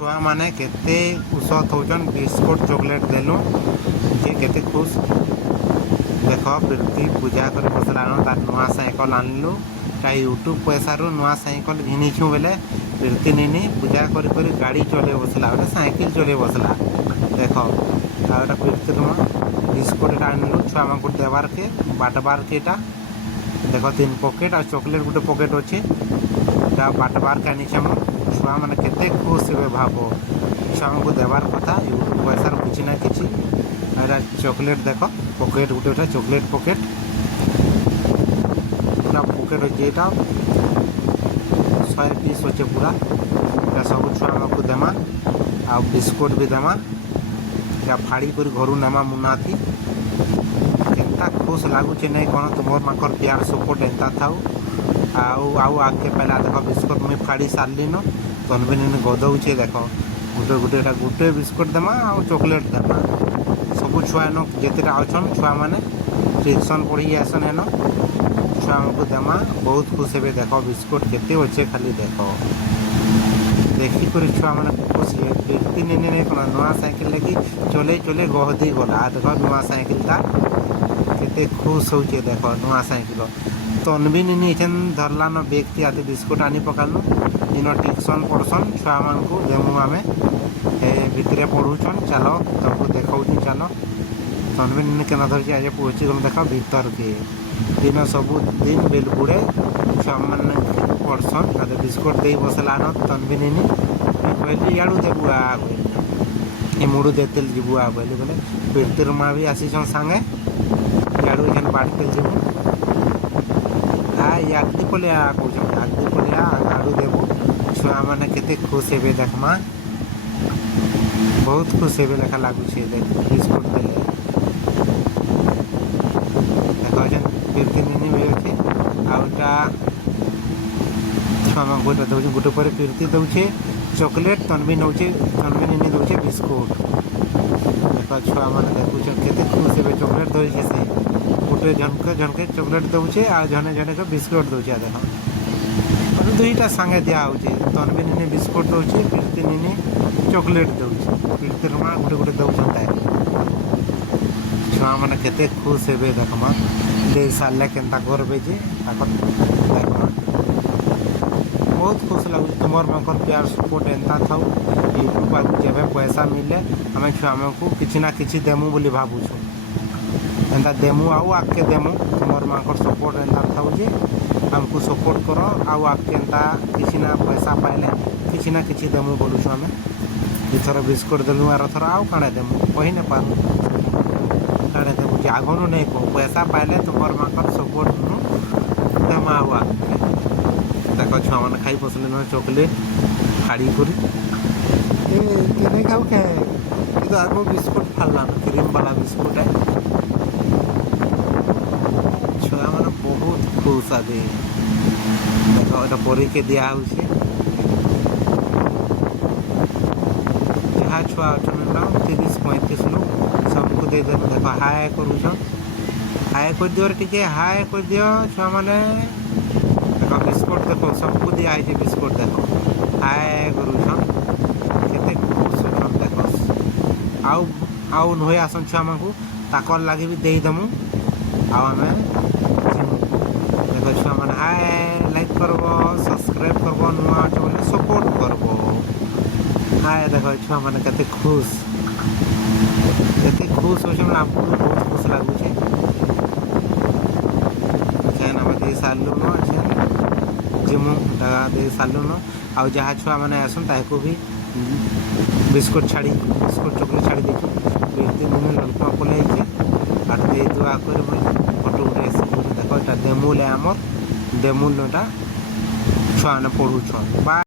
छुआ माने केते खुश होचन बिस्कुट चॉकलेट देलु जे केते खुश देख प्रीति पूजा कर बसलान तार नुआ साइकल आनलु ता यूट्यूब पैसा रू नुआ साइकल घिनीछु बेले प्रीति निनी पूजा कर गाड़ी चले बसला गोटे साइकिल चले बसला देख आटा प्रीति बिस्कुट आनलु छुआ मान देवार के बाटबार के देख 3 पॉकेट और चॉकलेट गोटे पॉकेट अच्छे बाटबार के आनी छुआ मैंने केते खुश हे भाव छुआ को देवार कथा यूट्यूब पैसा किसी ना कि चॉकलेट देख पॉकेट गोटे चॉकलेट पॉकेट पूरा पॉकेट अच्छे 100 पीस अच्छे पूरा सब छुआ को देमा आ बिस्कुट भी देमा फाड़ी कर घर नेमा मुना थी केता खुश लगुच नहीं कौन तुम माकर प्यार सपोर्ट एंता था आउ आगे पहला देख बिस्कुट मुझे फाड़ी सारे न तनबिन गदौचे देख गोटे गोटे गोटे बिस्कुट देमा आ चॉकलेट देमा सब छुआ न जितेटा अच्छन छुआ मैंने ट्यूशन पढ़ी आसन हेन छुआ को देमा बहुत खुश हे देख बिस्कुट केते अच्छे खाली देख देखिक छुआ मैंने खुश व्यक्ति नहीं कौन नुआ साइकिल लगी चले चले गहदी गला देख नुआ साइकिल केते खुश होचे देख नुआ साइकिल तनबी निनी धरला न व्यक्ति आते बिस्कुट आनी पकालु इन ट्यूशन पढ़सन छुआ मान को देमु आम भितर पढ़ुचन चल तुमको देखा चल तनबी निनी के धरची आज पहुँची गल देख भीतर के दिन सब दिन बेलबुड़े छुआ मान पढ़सन आते बिस्कुट दे बसला न तनबी निनी कहली इाड़ू देबू आ ये मुड़ू देते जीबू आ कहली बोले प्रीतिर माँ भी आसीछन सांगे इाड़ू एखान बाटते जीबू आगदी पलिया कौन आगदी पलिया आड़ू देबू छुआ मैंने केते खुश हे देखमा बहुत खुश हे लेखा लगुच देख बिस्कुट देले देख प्रीति निनी भी अच्छे आउटा छुआ मान गोटे दौचे गोटे पर प्रीति दौचे चॉकलेट तनबी नौचे तनबी निनी दौचे बिस्कुट देख छुआ मैंने देखुच केते खुश हे चॉकलेट दौचे से गोटे झनके झनके चॉकलेट दौचे आ जने जने के बिस्कुट दौचे देख दुईटा सांगे दिया होचे तनबी निनी बिस्कुट दौचे प्रीति निनी चॉकलेट दौचे प्रीतिर माँ गोटे गोटे दौचन छुआ मैंने केते खुश हे देखमा दे सारे केन्ता करबे जे देखमा बहुत खुश लगुच तुम मानकर प्यार सपोर्ट एंता था यूट्यूब आगे जब पैसा मिले आम छुआ को किसी ना कि देमु बोली भावुँ एंता देमु आउ आगे देमु तुम मानकर सपोर्ट एंता था जे आमको सपोर्ट कर आउ आगे एंता किसी ना पैसा पाइले किसी ना कि देमु बोलुँ आम इथर बिस्कुट देलु आर थर आउ काणे देमु कही न पारू काणे देमु आगनु नहीं कह पैसा पाइले तुम मानकर सपोर्ट देमा आउ आगे देख छुआ मैंने खाई बसले न चॉकलेट फाड़ी कर खाऊ खाए आग बिस्कुट फाड़ला क्रीम वाला बिस्कुट है छुआ मैंने बहुत खुश आदि देख एटा परी के दिया होचे जहाँ छुआ अच्छा 30-35 लोग सबको दे दे देख हाय करुछन हाय कर दियो टे हाय कर दियो छुआ मैंने बिस्कुट देखो सबको दिया है बिस्कुट देखो हाय करुछन केते खुश होछन देखो आउ नहे आसन छुआ मानकू ताकर लगे भी दे दमु आम देखो छुआ मान हाय लाइक करब सब्सक्राइब करब नुआ बोले सपोर्ट करब हाय देखो छुआ मैंने केते खुश होछन आपको बहुत खुश लगुचे दे सारू न जिमु दे सारू न आ जहाँ छुआ मैंने आसन ताको भी बिस्कुट छाड़ी बिस्कुट चॉकलेट छाड़ी देखु प्रीति निनी लड़का पलैचे आठ दे दुआ कर फटो उठे देख देमुल आमर देमुल छुआ ने पढ़ुछन।